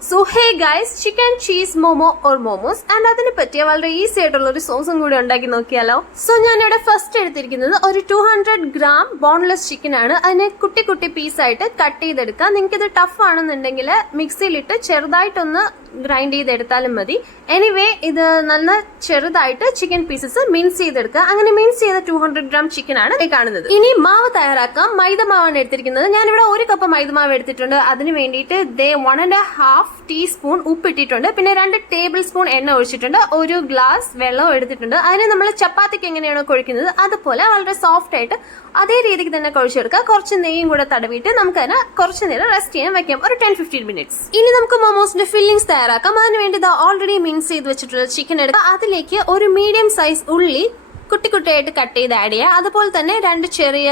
So hey guys, chicken cheese momo or momos and അതിനെ പറ്റിയ വളരെ ഈസി ആയിട്ടുള്ള ഒരു സോസും കൂടി ഉണ്ടാക്കി നോക്കിയാലോ. സോ ഞാൻ ഇവിടെ ഫസ്റ്റ് എടുത്തിരിക്കുന്നത് ഒരു 200 ഗ്രാം ബോൺലെസ് ചിക്കൻ ആണ്. അതിനെ കുട്ടി കുട്ടി പീസായിട്ട് കട്ട് ചെയ്തെടുക്കാം. നിങ്ങൾക്ക് ഇത് ടഫ് ആണെന്നുണ്ടെങ്കിൽ മിക്സിയിലിട്ട് ചെറുതായിട്ടൊന്ന് ഗ്രൈൻഡ് ചെയ്തെടുത്താലും മതി. എനിവേ ഇത് നല്ല ചെറുതായിട്ട് ചിക്കൻ പീസസ് മിൻസ് ചെയ്തെടുക്കുക. അങ്ങനെ മിൻസ് ചെയ്ത 200 ഗ്രാം ചിക്കൻ ആണ് കാണുന്നത്. ഇനി മാവ് തയ്യാറാക്കാം. മൈദമാവാണ് എടുത്തിരിക്കുന്നത്. ഞാനിവിടെ 1 കപ്പ് മൈദമാവ് എടുത്തിട്ടുണ്ട്. അതിന് വേണ്ടിയിട്ട് 1.5 ടീസ്പൂൺ ഉപ്പിട്ടിട്ടുണ്ട്. പിന്നെ 2 ടേബിൾ സ്പൂൺ എണ്ണ ഒഴിച്ചിട്ടുണ്ട്. 1 ഗ്ലാസ് വെള്ളം എടുത്തിട്ടുണ്ട്. അതിന് നമ്മൾ ചപ്പാത്തിക്ക് എങ്ങനെയാണോ കുഴിക്കുന്നത് അതുപോലെ വളരെ സോഫ്റ്റ് ആയിട്ട് അതേ രീതിക്ക് തന്നെ കുഴിച്ചെടുക്കുക. കുറച്ച് നെയ്യും കൂടെ തടവിയിട്ട് നമുക്ക് അതിനെ കുറച്ച് നേരം റെസ്റ്റ് ചെയ്യാൻ വെക്കാം, ഒരു 10-15 മിനിറ്റ്സ്. ഇനി നമുക്ക് മോമോസിന്റെ ഫില്ലിംഗ്സ് തയ്യാറാക്കാം. അതിന് വേണ്ടി ഓൾറെഡി മിൻസ് ചെയ്ത് വെച്ചിട്ടുള്ള ചിക്കൻ എടുക്കുക. അതിലേക്ക് ഒരു മീഡിയം സൈസ് ഉള്ളി കുട്ടി കുട്ടിയായിട്ട് കട്ട് ചെയ്ത് ആഡ് ചെയ്യുക. അതുപോലെ തന്നെ 2 ചെറിയ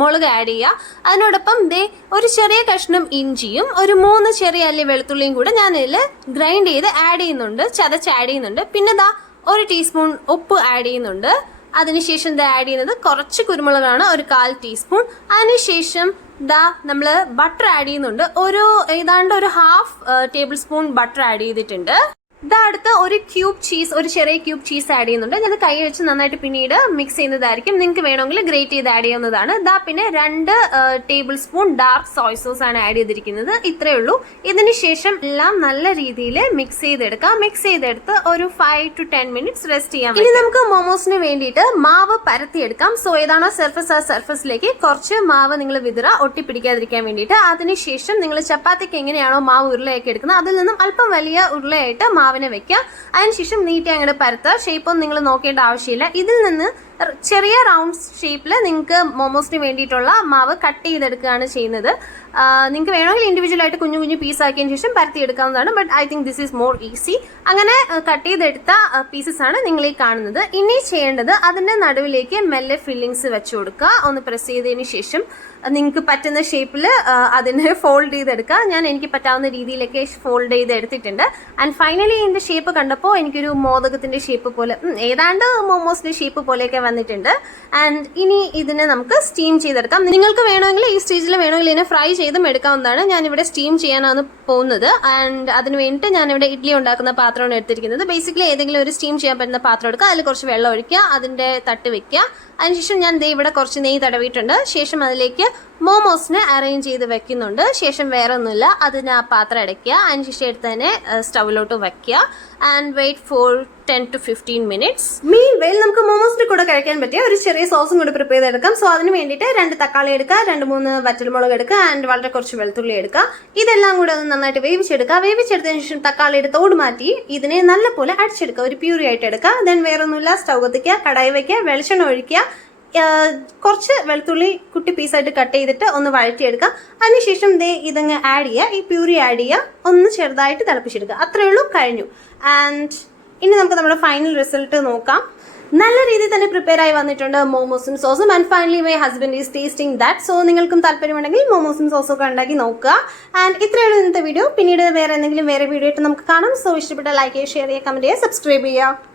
മുളക് ആഡ് ചെയ്യുക. അതിനോടൊപ്പം ഒരു ചെറിയ കഷ്ണം ഇഞ്ചിയും ഒരു 3 ചെറിയ അല്ലി വെളുത്തുള്ളിയും കൂടെ ഞാനിതിൽ ഗ്രൈൻഡ് ചെയ്ത് ആഡ് ചെയ്യുന്നുണ്ട്, ചതച്ച് ആഡ് ചെയ്യുന്നുണ്ട്. പിന്നെ 1 ടീസ്പൂൺ ഉപ്പ് ആഡ് ചെയ്യുന്നുണ്ട്. അതിനുശേഷം ആഡ് ചെയ്യുന്നത് കുറച്ച് കുരുമുളകാണ്, ഒരു 1/4 ടീസ്പൂൺ. അതിനുശേഷം നമ്മൾ ബട്ടർ ആഡ് ചെയ്യുന്നുണ്ട്. ഏതാണ്ട് ഒരു 1/2 ടേബിൾ സ്പൂൺ ബട്ടർ ആഡ് ചെയ്തിട്ടുണ്ട്. അടുത്ത് ഒരു ചെറിയ ക്യൂബ് ചീസ് ആഡ് ചെയ്യുന്നുണ്ട്. ഞാൻ കൈ വെച്ച് നന്നായിട്ട് പിന്നീട് മിക്സ് ചെയ്യുന്നതായിരിക്കും. നിങ്ങൾക്ക് വേണമെങ്കിൽ ഗ്രേറ്റ് ചെയ്ത് ആഡ് ചെയ്യാവുന്നതാണ്. പിന്നെ 2 table spoon dark Soy sauce ആണ് ആഡ് ചെയ്തിരിക്കുന്നത്. ഇത്രയേ ഉള്ളൂ. ഇതിന് ശേഷം എല്ലാം നല്ല രീതിയിൽ മിക്സ് ചെയ്തെടുക്കാം. മിക്സ് ചെയ്തെടുത്ത് ഒരു 5 to 10 മിനിറ്റ്സ് റെസ്റ്റ് ചെയ്യാം. ഇനി നമുക്ക് മോമോസിന് വേണ്ടിയിട്ട് മാവ് പരത്തിയെടുക്കാം. സോ ഏതാണോ സർഫസ് ആ സർഫസിലേക്ക് കുറച്ച് മാവ് നിങ്ങൾ ഒട്ടിപ്പിടിക്കാതിരിക്കാൻ വേണ്ടിയിട്ട്. അതിനുശേഷം നിങ്ങൾ ചപ്പാത്തിക്ക് എങ്ങനെയാണോ മാവ് ഉരുളയൊക്കെ എടുക്കുന്നത് അതിൽ നിന്നും അല്പം വലിയ ഉരുളയായിട്ട് മാവിനെ വെക്കുക. അതിനുശേഷം നീട്ടി അങ്ങോട്ട് പരത്തുക. ഷേപ്പൊന്നും നിങ്ങൾ നോക്കേണ്ട ആവശ്യമില്ല. ഇതിൽ നിന്ന് ചെറിയ റൗണ്ട് ഷേപ്പിൽ നിങ്ങൾക്ക് മോമോസിന് വേണ്ടിയിട്ടുള്ള മാവ് കട്ട് ചെയ്തെടുക്കുകയാണ് ചെയ്യുന്നത്. നിങ്ങൾക്ക് വേണമെങ്കിൽ ഇൻഡിവിജ്വൽ ആയിട്ട് കുഞ്ഞു കുഞ്ഞു പീസ് ആക്കിയതിന് ശേഷം പരത്തി എടുക്കാവുന്നതാണ്. But I think this is more easy. അങ്ങനെ കട്ട് ചെയ്തെടുത്ത പീസസ് ആണ് നിങ്ങൾ ഈ കാണുന്നത്. ഇനി ചെയ്യേണ്ടത് അതിന്റെ നടുവിലേക്ക് മെല്ലെ ഫില്ലിങ്സ് വെച്ച് കൊടുക്കുക. ഒന്ന് പ്രസ് ചെയ്തതിന് ശേഷം നിങ്ങൾക്ക് പറ്റുന്ന ഷേപ്പിൽ അതിനെ ഫോൾഡ് ചെയ്തെടുക്കുക. ഞാൻ എനിക്ക് പറ്റാവുന്ന രീതിയിലൊക്കെ ഫോൾഡ് ചെയ്ത് എടുത്തിട്ടുണ്ട്. ആൻഡ് ഫൈനലി ഇതിന്റെ ഷേപ്പ് കണ്ടപ്പോൾ എനിക്കൊരു മോദകത്തിന്റെ ഷേപ്പ് പോലെ, ഏതാണ്ട് മോമോസിന്റെ ഷേപ്പ് പോലെയൊക്കെ വന്നിട്ടുണ്ട്. ആൻഡ് ഇനി ഇതിനെ നമുക്ക് സ്റ്റീം ചെയ്തെടുക്കാം. നിങ്ങൾക്ക് വേണമെങ്കിൽ ഈ സ്റ്റേജിൽ വേണമെങ്കിൽ ഇതിനെ ഫ്രൈ ചെയ്തും എടുക്കാവുന്നതാണ്. ഞാനിവിടെ സ്റ്റീം ചെയ്യാനാണ് പോകുന്നത്. ആൻഡ് അതിന് വേണ്ടിയിട്ട് ഞാനിവിടെ ഇഡ്ഡലി ഉണ്ടാക്കുന്ന പാത്രമാണ് എടുത്തിരിക്കുന്നത്. ബേസിക്കലി ഏതെങ്കിലും ഒരു സ്റ്റീം ചെയ്യാൻ പറ്റുന്ന പാത്രം എടുക്കുക. അതിൽ കുറച്ച് വെള്ളം ഒഴിക്കുക, അതിന്റെ തട്ട് വെക്കുക. അതിനുശേഷം ഞാൻ ഇവിടെ കുറച്ച് നെയ്യ് തടവിയിട്ടുണ്ട്. ശേഷം അതിലേക്ക് മോമോസിനെ അറേഞ്ച് ചെയ്ത് വെക്കുന്നുണ്ട്. ശേഷം വേറെ ഒന്നുമില്ല, അതിന് ആ പാത്രം അടയ്ക്കുക. അതിനുശേഷം എടുത്ത് തന്നെ സ്റ്റൗവിലോട്ട് വെക്കുക. And wait for 10 to 15 minutes. Meanwhile നമുക്ക് മോമോസിന്റെ കൂടെ കഴിക്കാൻ പറ്റിയ ഒരു ചെറിയ സോസും കൂടി പ്രിപ്പയർ ചെയ്തെടുക്കാം. സോ അതിന് വേണ്ടിയിട്ട് 2 തക്കാളി എടുക്കുക, 2-3 വറ്റൽമുളക് എടുക്കുക, ആൻഡ് വളരെ കുറച്ച് വെളുത്തുള്ളി എടുക്കുക. ഇതെല്ലാം കൂടെ ഒന്ന് നന്നായിട്ട് വേവിച്ചെടുക്കുക. വേവിച്ചെടുത്തതിന് ശേഷം തക്കാളിയുടെ തോട് മാറ്റി ഇതിനെ നല്ലപോലെ അടിച്ചെടുക്കുക, ഒരു പ്യൂരി ആയിട്ട് എടുക്കുക. ദെൻ വേറൊന്നുമില്ല, സ്റ്റൗ കത്തിക്കുക, കടായി വയ്ക്കുക, വെളിച്ചെണ്ണ ഒഴിക്കുക. കുറച്ച് വെളുത്തുള്ളി കുട്ടി പീസായിട്ട് കട്ട് ചെയ്തിട്ട് ഒന്ന് വഴറ്റിയെടുക്കുക. അതിനുശേഷം ഇതങ്ങ് ആഡ് ചെയ്യുക, ഈ പ്യൂരി ആഡ് ചെയ്യുക, ഒന്ന് ചെറുതായിട്ട് തിളപ്പിച്ചെടുക്കുക. അത്രയേ ഉള്ളൂ, കഴിഞ്ഞു. ആൻഡ് ഇനി നമുക്ക് നമ്മുടെ ഫൈനൽ റിസൾട്ട് നോക്കാം. നല്ല രീതിയിൽ തന്നെ പ്രിപ്പയർ ആയി വന്നിട്ടുണ്ട് മോമോസും സോസും. And finally my husband is tasting that. So നിങ്ങൾക്കും താല്പര്യമുണ്ടെങ്കിൽ മോമോസും സോസും ഒക്കെ ഉണ്ടാക്കി നോക്കുക. ആൻഡ് ഇത്രയാണ് ഇന്നത്തെ വീഡിയോ. പിന്നീട് വേറെ വീഡിയോ ആയിട്ട് നമുക്ക് കാണാം. സോ ഇഷ്ടപ്പെട്ട ലൈക്ക് ചെയ്യുക, ഷെയർ ചെയ്യുക, കമന്റ് ചെയ്യുക, സബ്സ്ക്രൈബ് ചെയ്യുക.